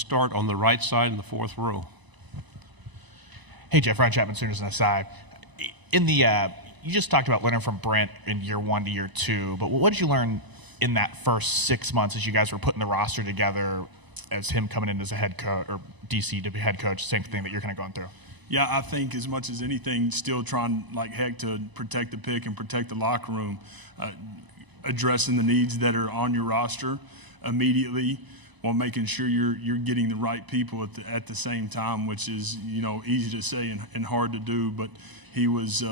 start on the right side in the fourth row. Hey, Jeff, Ryan Chapman, Sooners and SI. In the you just talked about learning from Brent in year 1 to year 2, but what did you learn in that first 6 months as you guys were putting the roster together, as him coming in as a head coach or DC to be head coach, same thing that you're kind of going through? Yeah, I think as much as anything, still trying like heck to protect the pick and protect the locker room, addressing the needs that are on your roster immediately, while making sure you're getting the right people at the same time, which is easy to say and hard to do. But he was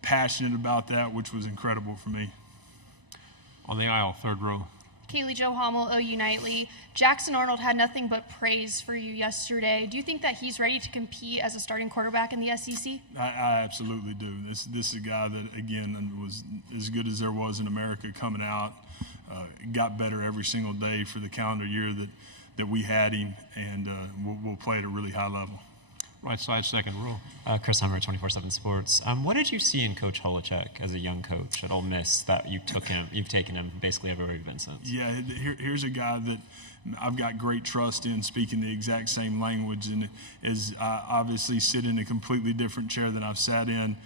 passionate about that, which was incredible for me. On the aisle, third row. Kaylee Jo Hummel, OU Nightly. Jackson Arnold had nothing but praise for you yesterday. Do you think that he's ready to compete as a starting quarterback in the SEC? I absolutely do. This is a guy that, again, was as good as there was in America coming out. Got better every single day for the calendar year that we had him, and we'll play at a really high level. Right side, second row. Chris Hummer, 24/7 Sports. What did you see in Coach Holochek as a young coach at Ole Miss that you've taken him basically everywhere you've been since? Yeah, here's a guy that I've got great trust in, speaking the exact same language, and as I obviously sit in a completely different chair than I've sat in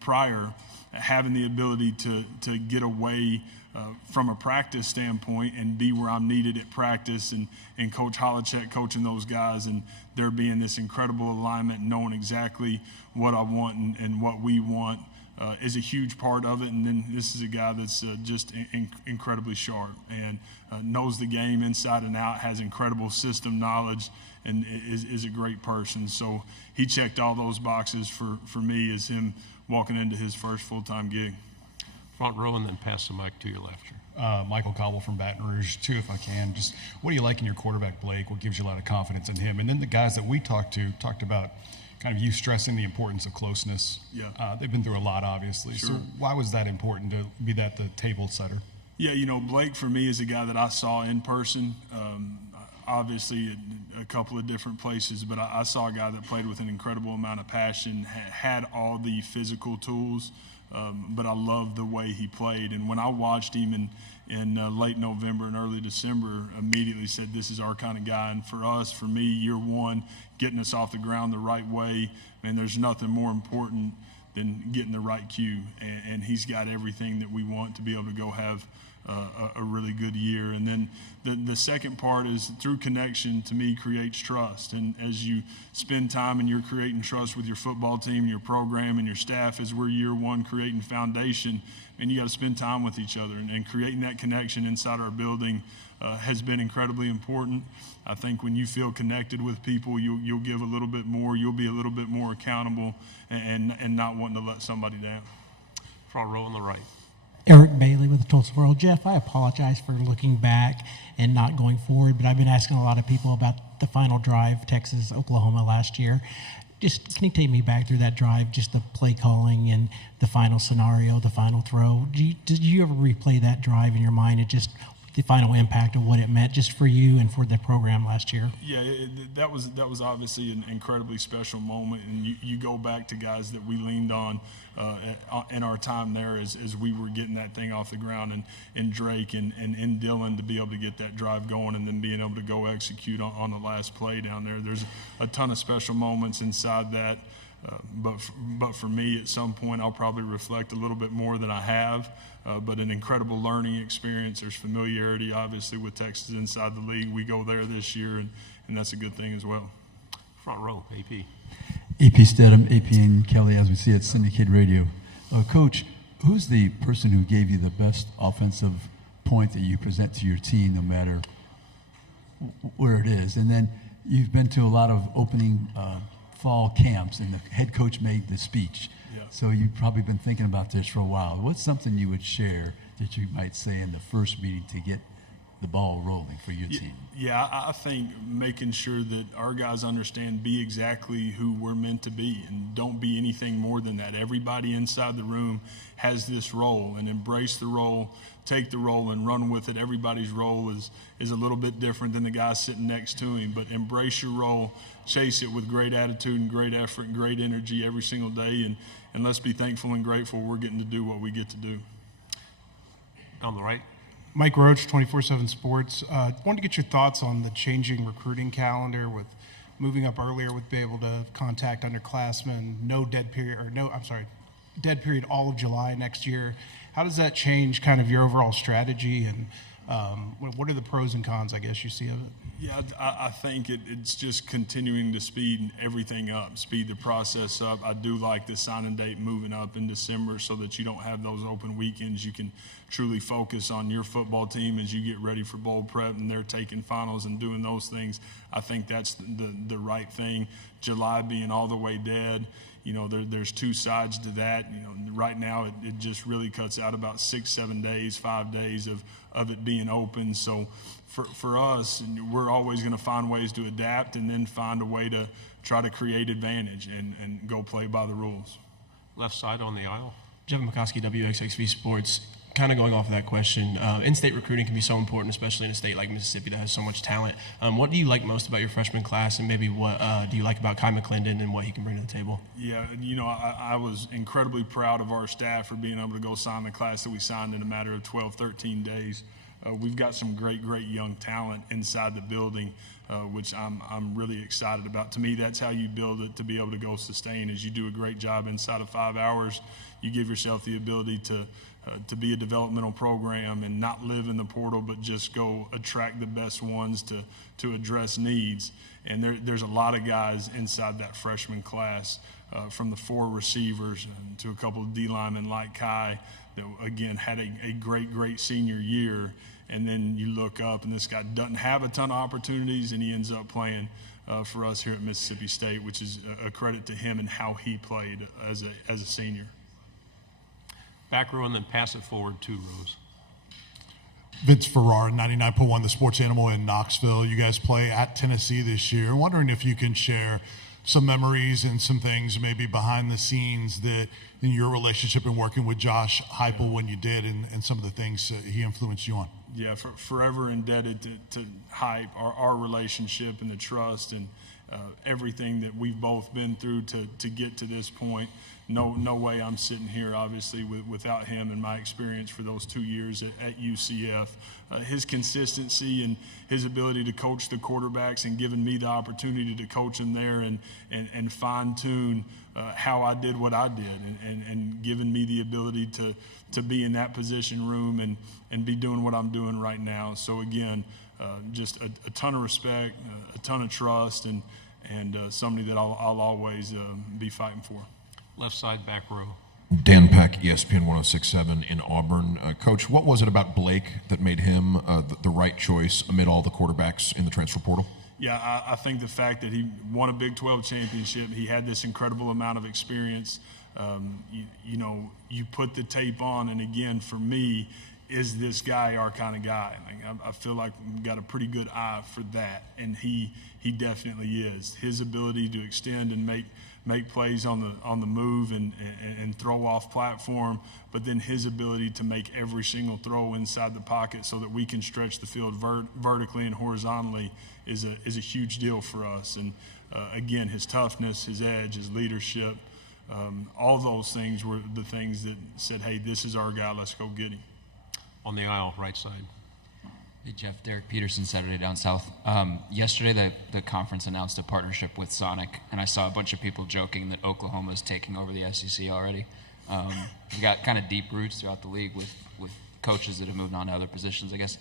prior, having the ability to get away from a practice standpoint and be where I'm needed at practice, and Coach Holochek coaching those guys, and there being this incredible alignment, knowing exactly what I want and what we want is a huge part of it. And then this is a guy that's just incredibly sharp and knows the game inside and out, has incredible system knowledge, and is a great person. So he checked all those boxes for me as him walking into his first full-time gig. Front row, and then pass the mic to your left. Michael Cobble from Baton Rouge, too, if I can. Just what do you like in your quarterback, Blake? What gives you a lot of confidence in him? And then the guys that we talked about kind of you stressing the importance of closeness. Yeah. They've been through a lot, obviously. Sure. So why was that important to be the table setter? Yeah, Blake for me is a guy that I saw in person. Obviously, a couple of different places, but I saw a guy that played with an incredible amount of passion, had all the physical tools. But I loved the way he played. And when I watched him in late November and early December, immediately said, this is our kind of guy. And for me, year one, getting us off the ground the right way, man, there's nothing more important than getting the right cue. And he's got everything that we want to be able to go have a really good year. And then the second part is through connection, to me, creates trust. And as you spend time and you're creating trust with your football team, your program, and your staff, as we're year one creating foundation, and you got to spend time with each other. And creating that connection inside our building has been incredibly important. I think when you feel connected with people, you'll give a little bit more, you'll be a little bit more accountable, and not wanting to let somebody down. Front row on the right. Eric Bailey with the Tulsa World. Jeff, I apologize for looking back and not going forward, but I've been asking a lot of people about the final drive, Texas-Oklahoma last year. Just can you take me back through that drive, just the play calling and the final scenario, the final throw? Did you ever replay that drive in your mind and just the final impact of what it meant just for you and for the program last year? Yeah, that was obviously an incredibly special moment, and you go back to guys that we leaned on in our time there as we were getting that thing off the ground, and Drake and Dylan to be able to get that drive going and then being able to go execute on the last play down there. There's a ton of special moments inside that. But for me, at some point, I'll probably reflect a little bit more than I have. But an incredible learning experience. There's familiarity, obviously, with Texas inside the league. We go there this year, and that's a good thing as well. Front row, AP. AP Stedham, AP and Kelly, as we see at Syndicate Radio. Coach, who's the person who gave you the best offensive point that you present to your team, no matter where it is? And then you've been to a lot of opening fall camps, and the head coach made the speech. Yeah. So you've probably been thinking about this for a while. What's something you would share that you might say in the first meeting to get the ball rolling for your team? Yeah, I think making sure that our guys understand, be exactly who we're meant to be, and don't be anything more than that. Everybody inside the room has this role, and embrace the role, take the role, and run with it. Everybody's role is a little bit different than the guy sitting next to him, but embrace your role, chase it with great attitude and great effort and great energy every single day, and let's be thankful and grateful we're getting to do what we get to do. On the right. Mike Roach, 24/7 Sports. Wanted to get your thoughts on the changing recruiting calendar with moving up earlier with being able to contact underclassmen, dead period all of July next year. How does that change kind of your overall strategy, and what are the pros and cons, I guess, you see of it? Yeah, I think it's just continuing to speed everything up, speed the process up. I do like the signing date moving up in December so that you don't have those open weekends. You can truly focus on your football team as you get ready for bowl prep and they're taking finals and doing those things. I think that's the right thing. July being all the way dead, you know, there's two sides to that. You know, right now it just really cuts out about 6-7 days, 5 days of it being open. So for us, we're always going to find ways to adapt and then find a way to try to create advantage and go play by the rules. Left side on the aisle. Jeff McCoskey, WXXV Sports. Kind of going off of that question, in-state recruiting can be so important, especially in a state like Mississippi that has so much talent. What do you like most about your freshman class, and maybe what do you like about Kai McClendon and what he can bring to the table? Yeah, you know, I was incredibly proud of our staff for being able to go sign the class that we signed in a matter of 12, 13 days. We've got some great young talent inside the building, which I'm really excited about. To me, that's how you build it to be able to go sustain. Is you do a great job inside of 5 hours, you give yourself the ability to be a developmental program and not live in the portal, but just go attract the best ones to address needs. And there's a lot of guys inside that freshman class, from the 4 receivers to a couple of D linemen like Kai that, again, had a great senior year. And then you look up, and this guy doesn't have a ton of opportunities, and he ends up playing for us here at Mississippi State, which is a credit to him and how he played as a senior. Back row and then pass it forward 2 rows. Vince Ferrara, 99.1 The Sports Animal in Knoxville. You guys play at Tennessee this year. I'm wondering if you can share some memories and some things maybe behind the scenes that in your relationship and working with Josh Heupel when you did, and some of the things he influenced you on. Yeah, Forever indebted to Hype, our relationship and the trust and everything that we've both been through to get to this point. No way I'm sitting here, obviously, without him and my experience for those 2 years at UCF. His consistency and his ability to coach the quarterbacks and giving me the opportunity to coach them there and fine-tune how I did what I did and giving me the ability to be in that position room and be doing what I'm doing right now. So, again, just a ton of respect, a ton of trust, and somebody that I'll always be fighting for. Left side, back row. Dan Peck, ESPN 106.7 in Auburn. Coach, what was it about Blake that made him the right choice amid all the quarterbacks in the transfer portal? Yeah, I think the fact that he won a Big 12 championship, he had this incredible amount of experience. You know, you put the tape on, and again, for me, is this guy our kind of guy? Like, I feel like we've got a pretty good eye for that, and he definitely is. His ability to extend and make plays on the move and throw off platform, but then his ability to make every single throw inside the pocket so that we can stretch the field vertically and horizontally is a huge deal for us. And again, his toughness, his edge, his leadership, all those things were the things that said, hey, this is our guy, let's go get him. On the aisle, right side. Hey, Jeff, Derek Peterson, Saturday Down South. Yesterday, the conference announced a partnership with Sonic, and I saw a bunch of people joking that Oklahoma is taking over the SEC already. We got kind of deep roots throughout the league with coaches that have moved on to other positions. I guess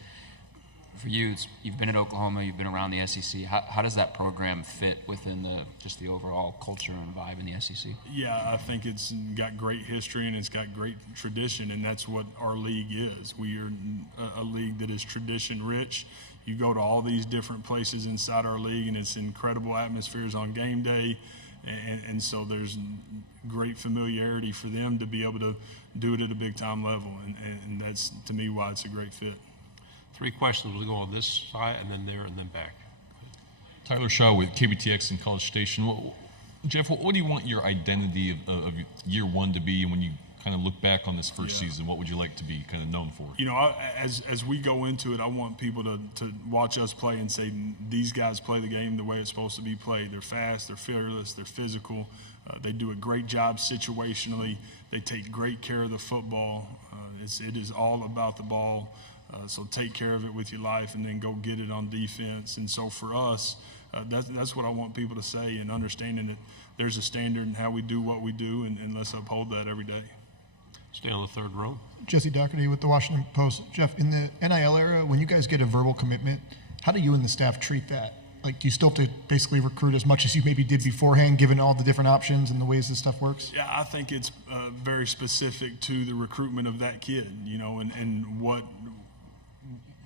for you, you've been at Oklahoma, you've been around the SEC. How does that program fit within just the overall culture and vibe in the SEC? Yeah, I think it's got great history and it's got great tradition, and that's what our league is. We are a league that is tradition rich. You go to all these different places inside our league, and it's incredible atmospheres on game day, and so there's great familiarity for them to be able to do it at a big-time level, and that's, to me, why it's a great fit. 3 questions. We'll go on this side and then there and then back. Tyler Shaw with KBTX in College Station. Jeff, what do you want your identity of year one to be, and when you kind of look back on this first season, what would you like to be kind of known for? You know, as we go into it, I want people to watch us play and say, these guys play the game the way it's supposed to be played. They're fast, they're fearless, they're physical. They do a great job situationally. They take great care of the football. It is all about the ball. So take care of it with your life and then go get it on defense. And so for us, that's what I want people to say, and understanding that there's a standard in how we do what we do, and let's uphold that every day. Stay on the third row. Jesse Doherty with the Washington Post. Jeff, in the NIL era, when you guys get a verbal commitment, how do you and the staff treat that? Like, you still have to basically recruit as much as you maybe did beforehand, given all the different options and the ways this stuff works? Yeah, I think it's very specific to the recruitment of that kid, and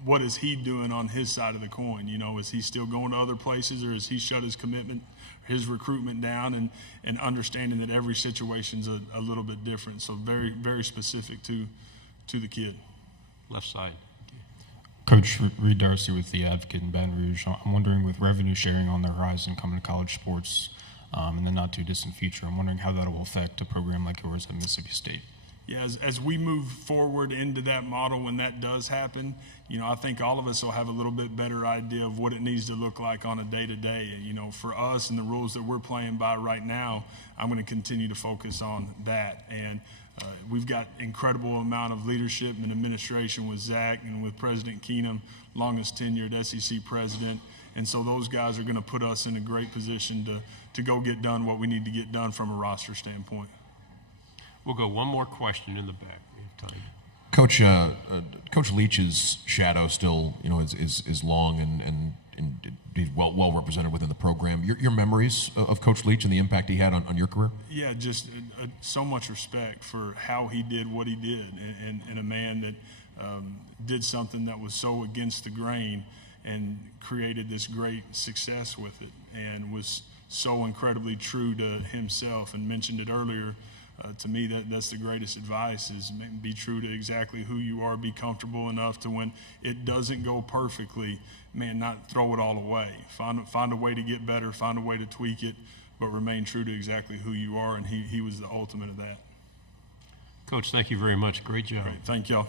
what is he doing on his side of the coin? Is he still going to other places, or has he shut his commitment, his recruitment down, and understanding that every situation's a little bit different. So very, very specific to the kid. Left side. Coach Reed Darcy with the Advocate in Baton Rouge. I'm wondering, with revenue sharing on the horizon coming to college sports in the not too distant future, I'm wondering how that will affect a program like yours at Mississippi State. Yeah, as we move forward into that model, when that does happen, I think all of us will have a little bit better idea of what it needs to look like on a day-to-day. For us and the rules that we're playing by right now, I'm going to continue to focus on that. And we've got incredible amount of leadership and administration with Zach and with President Keenum, longest tenured SEC president. And so those guys are going to put us in a great position to go get done what we need to get done from a roster standpoint. We'll go one more question in the back. We have time. Coach, Coach Leach's shadow still, is long and he's well represented within the program. Your memories of Coach Leach and the impact he had on your career? Yeah, just so much respect for how he did what he did, and a man that did something that was so against the grain and created this great success with it, and was so incredibly true to himself, and mentioned it earlier. To me, that's the greatest advice, is be true to exactly who you are, be comfortable enough to, when it doesn't go perfectly, not throw it all away. Find a way to get better, find a way to tweak it, but remain true to exactly who you are, and he was the ultimate of that. Coach, thank you very much. Great job. Great. Thank y'all.